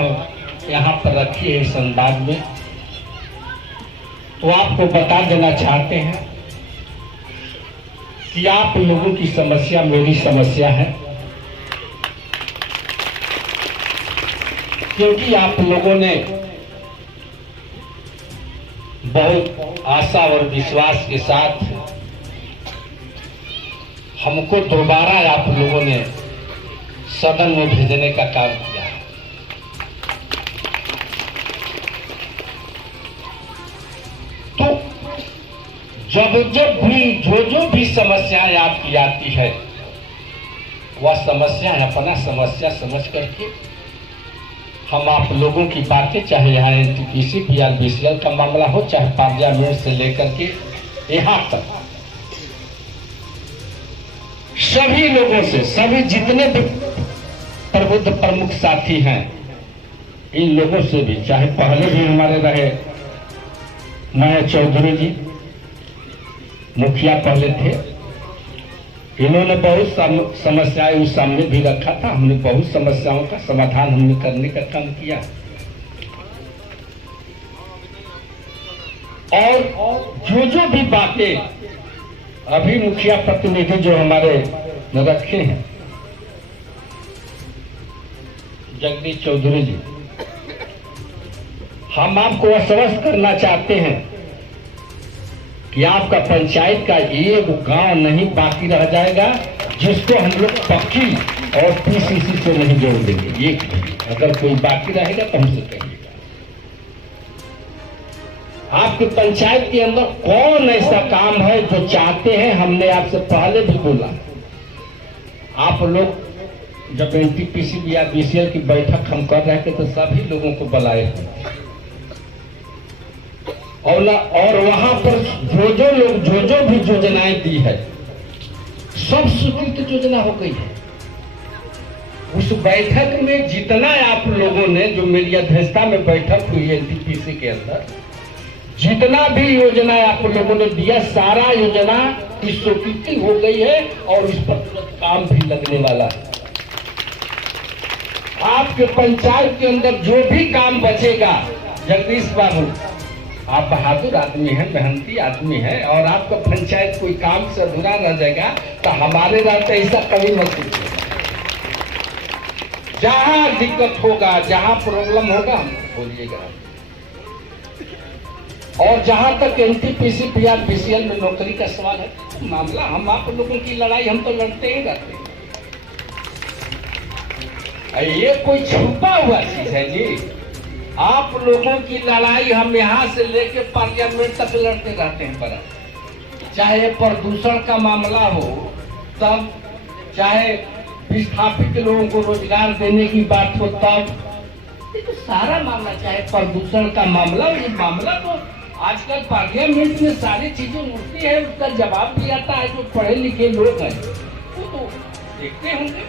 हम यहाँ पर रखी है इस अंदाज में, तो आपको बता देना चाहते हैं कि आप लोगों की समस्या मेरी समस्या है, क्योंकि आप लोगों ने बहुत आशा और विश्वास के साथ हमको दोबारा आप लोगों ने सदन में भेजने का काम किया है। तो जब भी जो भी समस्याएं आपकी आती है, वह समस्या अपना समस्या समझ करके हम आप लोगों की बातें, चाहे यहाँ एनटीपीसी पीआरबीसीएल का मामला हो, चाहे पार्लियामेंट से लेकर के यहाँ तक सभी लोगों से, सभी जितने भी प्रबुद्ध प्रमुख साथी हैं, इन लोगों से भी, चाहे पहले भी हमारे रहे महेश चौधरी जी मुखिया पहले थे, इन्होंने बहुत समस्याएं उस सामने भी रखा था, हमने बहुत समस्याओं का समाधान हमने करने का काम किया। और जो भी बातें अभी मुखिया प्रतिनिधि जो हमारे रखे हैं जगदीश चौधरी जी, हम आपको आश्वस्त करना चाहते हैं कि आपका पंचायत का एक गांव नहीं बाकी रह जाएगा जिसको हम लोग पक्की और पीसीसी से नहीं जोड़ देंगे। एक अगर कोई बाकी रहेगा तो हमसे कहिएगा। आपके पंचायत के अंदर कौन ऐसा काम है जो चाहते हैं, हमने आपसे पहले भी बोला, आप लोग जब एनटीपीसी या बीसीएल की बैठक हम कर रहे थे तो सभी लोगों को बुलाए और वहां पर जो लोग जो भी योजनाएं दी है सब स्वीकृत योजना हो गई है। उस बैठक में जितना आप लोगों ने, जो मेरी अध्यक्षता में बैठक हुई है एनटीपीसी के अंदर, जितना भी योजना आप लोगों ने दिया, सारा योजना की स्वीकृति हो गई है और इस पर तुरंत काम भी लगने वाला है। आपके पंचायत के अंदर जो भी काम बचेगा, जगदीश बाबू आप बहादुर आदमी हैं, मेहनती आदमी हैं, और आपका पंचायत कोई काम से अधूरा रह जाएगा तो हमारे रास्ते ऐसा कभी मत कीजिएगा। जहां दिक्कत होगा, जहां प्रॉब्लम होगा, हम बोलिएगा। और जहां तक एनटीपीसी पीआरबीसीएल में नौकरी का सवाल है, मामला हम आप लोगों की लड़ाई हम तो लड़ते ही रहते हैं। ये कोई छुपा हुआ चीज है जी? आप लोगों की लड़ाई हम यहाँ से लेके पार्लियामेंट तक लड़ते रहते हैं। पर चाहे प्रदूषण का मामला हो, तब चाहे विस्थापित लोगों को रोजगार देने की बात हो, तब ये तो सारा मामला, चाहे प्रदूषण का मामला, ये मामला तो आजकल पार्लियामेंट में सारी चीजें उठती है, उसका जवाब भी आता है। जो पढ़े लिखे लोग हैं वो तो देखते होंगे।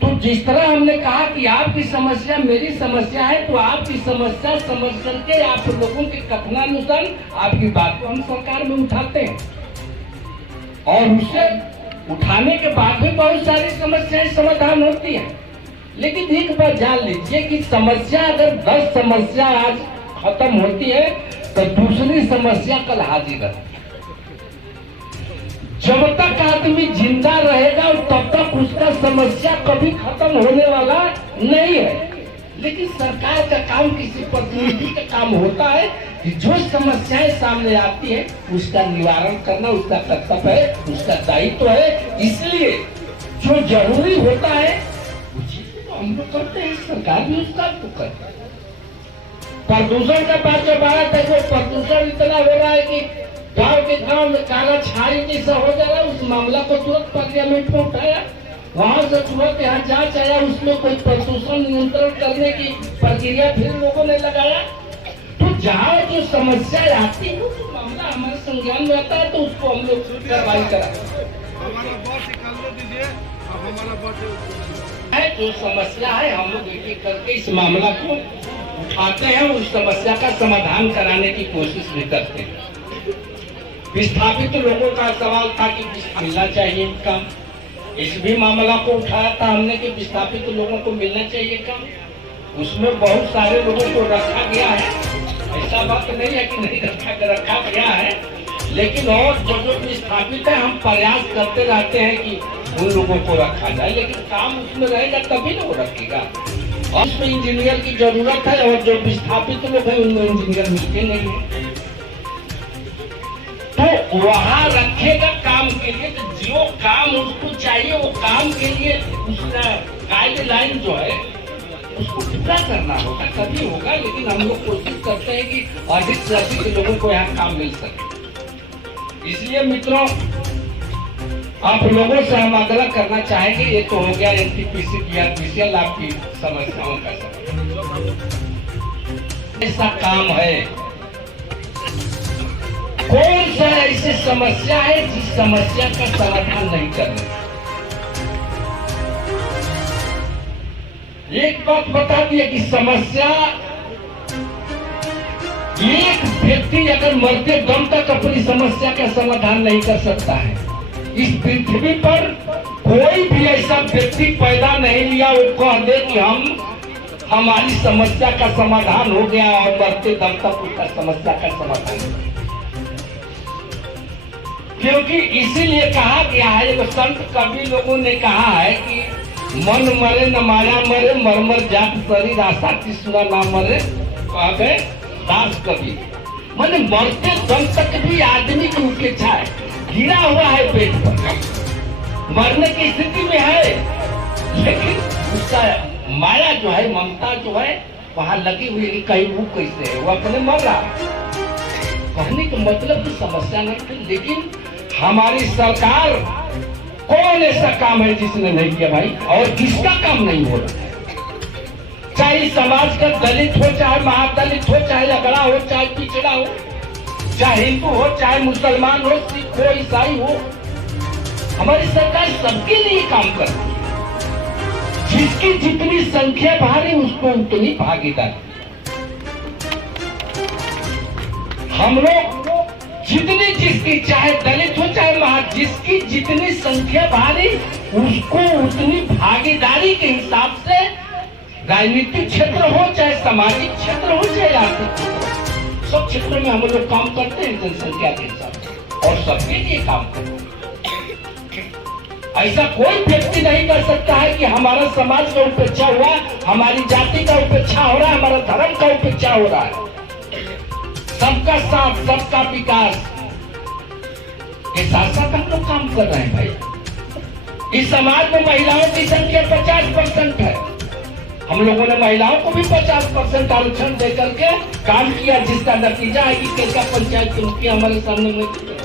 तो जिस तरह हमने कहा कि आपकी समस्या मेरी समस्या है, तो आपकी समस्या समझ करके आप लोगों के कथनानुसार आपकी बात को हम सरकार में उठाते हैं, और उसे उठाने के बाद भी बहुत सारी समस्याएं समाधान होती हैं। लेकिन एक बात जान लीजिए कि समस्या अगर 10 समस्या आज खत्म होती है तो दूसरी समस्या कल हाजिर है। जब तक आदमी जिंदा रहेगा तब तक उसका समस्या कभी खत्म होने वाला नहीं है। लेकिन सरकार का काम, किसी प्रतिनिधि का काम होता है कि जो समस्याएं सामने आती है उसका निवारण करना उसका कर्तव्य है, उसका दायित्व है। इसलिए जो जरूरी होता है तो हम लोग करते हैं, सरकार भी उसका तो करती है। प्रदूषण का बात जब आया था, जो प्रदूषण इतना हो रहा है कि गांव के गांव में काला छाई जैसा हो जा रहा है, उस मामला को तुरंत पार्लियामेंट में उठाया, वहां से तुरंत यहाँ जांच आया, उसमें कोई प्रदूषण नियंत्रण करने की प्रक्रिया फिर लोगों ने लगाया। तो जहाँ जो समस्या आती है तो मामला हमारे संज्ञान में आता है, तो उसको हम लोग कार्रवाई कराते हैं। जो समस्या है हम लोग एक एक करके इस मामला को उठाते हैं, उस समस्या का समाधान कराने की कोशिश भी करते हैं। विस्थापित लोगों का सवाल था कि मिलना चाहिए काम, इस भी मामला को उठाया था हमने कि विस्थापित लोगों को मिलना चाहिए काम। उसमें बहुत सारे लोगों को रखा गया है, ऐसा बात नहीं है कि नहीं रखा गया है, लेकिन और जो विस्थापित है हम प्रयास करते रहते हैं कि उन लोगों को रखा जाए, लेकिन काम उसमें रहेगा तभी ना वो रखेगा। और उसमें इंजीनियर की जरूरत है और जो विस्थापित लोग हैं उनमें इंजीनियर मिलते नहीं है, तो वहां रखेगा काम के लिए। तो जो काम उसको चाहिए वो काम के लिए उसका गाइडलाइन जो है उसको पूरा करना होगा, तभी होगा। लेकिन हम लोग कोशिश करते हैं कि अधिक से अधिक लोगों को यहाँ काम मिल सके। इसलिए मित्रों, आप लोगों से हम आग्रह करना चाहेंगे, ये तो हो गया एनटीपीसी बीआरपीसीएल आपकी समस्याओं का ऐसा काम है। कौन सा ऐसी समस्या है जिस समस्या का समाधान नहीं करना? एक बात बता दिए कि समस्या, एक व्यक्ति अगर मरते दम तक अपनी समस्या का समाधान नहीं कर सकता है। इस पृथ्वी पर कोई भी ऐसा व्यक्ति पैदा नहीं लिया वो कह दे कि हमारी समस्या का समाधान हो गया और मरते दम तक उसका समस्या का समाधान। क्योंकि इसीलिए कहा गया है, जो संत कवि लोगों ने कहा है कि मन मरे न माया मरे, मरमर जात शरीर आशा कृष्णा ना मरे, कहा गए दास कवि। मैंने मरते दम तक भी आदमी की उपेक्षा है, गिरा हुआ है पेट पर, मरने की स्थिति में है, लेकिन उसका माया जो है, ममता जो है वहां लगी हुई है। कहीं वो कैसे है, वो अपने मर रहा है। कहने का मतलब की समस्या नहीं थी, लेकिन हमारी सरकार, कौन ऐसा काम है जिसने नहीं किया भाई? और किसका काम नहीं हो रहा है? चाहे समाज का दलित हो, चाहे महादलित हो, चाहे अगड़ा हो, चाहे पिछड़ा हो, चाहे हिंदू हो, चाहे मुसलमान हो, सिख हो, ईसाई हो, हमारी सरकार सबके लिए काम करती है। जिसकी जितनी संख्या भारी उसको उतनी भागीदारी। हम लोग जितनी, जिसकी चाहे दलित हो चाहे जिसकी जितनी संख्या भारी उसको उतनी भागीदारी के हिसाब से, राजनीतिक क्षेत्र हो चाहे सामाजिक क्षेत्र हो चाहे आर्थिक क्षेत्र, सब क्षेत्रों में हम लोग काम करते हैं जनसंख्या के हिसाब से और सबके लिए काम करते हैं। ऐसा कोई व्यक्ति नहीं कर सकता है कि हमारा समाज का उपेक्षा हुआ, हमारी जाति का उपेक्षा हो रहा है, हमारा धर्म का उपेक्षा हो रहा है। सबका साथ, सबका विकास के साथ साथ हम लोग काम कर रहे हैं भाई। इस समाज में महिलाओं की संख्या 50% है। हम लोगों ने महिलाओं को भी 50% आरक्षण देकर के काम किया, जिसका नतीजा है कि केरका पंचायत की मुखिया हमारे सामने मौजूद है।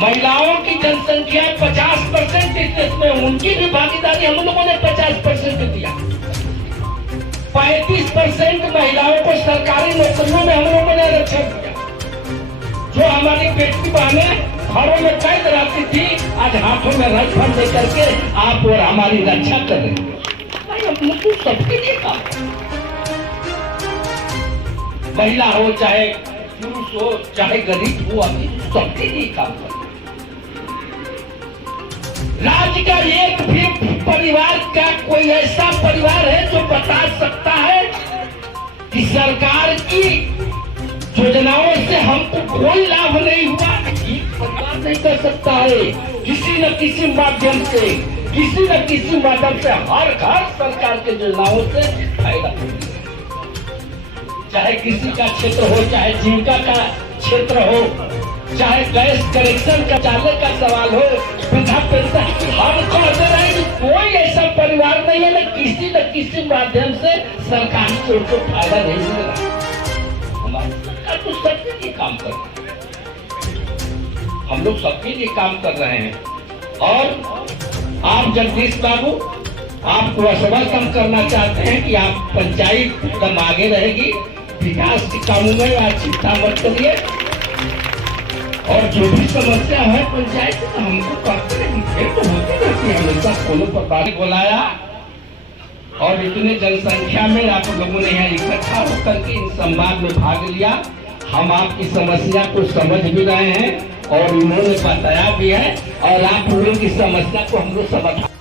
महिलाओं की जनसंख्या 50% इस देश में, उनकी भी भागीदारी हम लोगों ने 50% दिया। 35% महिलाओं को सरकारी नौकरियों में हम लोगों ने आरक्षण दिया। जो हमारी बेटी बहनें घरों में कैद रहती थी, आज हाथों में राइफल लेकर के आप और हमारी रक्षा कर रहे हैं। हम लोग सबके लिए काम, महिला हो चाहे पुरुष हो चाहे गरीब हो, अभी सबके लिए काम कर। राज्य का एक भी परिवार का कोई ऐसा परिवार है जो बता सकता है कि सरकार की योजनाओं से हमको कोई लाभ नहीं हुआ? एक परिवार नहीं कर सकता है। किसी न किसी माध्यम से, किसी न किसी माध्यम से हर घर सरकार के योजनाओं से फायदा, चाहे किसी का क्षेत्र हो, चाहे जीविका का क्षेत्र हो, चाहे गैस कनेक्शन का चाले का सवाल हो, वृद्धा पेंशन, हम कहते रहे कि कोई ऐसा परिवार नहीं है न किसी माध्यम से सरकार की ओर से फायदा नहीं मिल रहा। हमारी सरकार तो सबके लिए काम कर रही है, हम लोग सबके लिए काम कर रहे हैं। और आप जगदीश बाबू, आपको आश्वासन करना चाहते हैं कि आप पंचायत एकदम आगे रहेगी, विकास के कामों में आप चिंता मत करिए। और जो भी समस्या है पंचायत में हमको करते रहेंगे, तो होती रहती है हमेशा। फोनों पर बात बुलाया और इतने जनसंख्या में आप लोगों ने यहाँ इकट्ठा होकर के इन संवाद में भाग लिया। हम आपकी समस्या को समझ भी रहे हैं और इन्होंने बताया भी है और आप लोगों की समस्या को हम लोग समाधान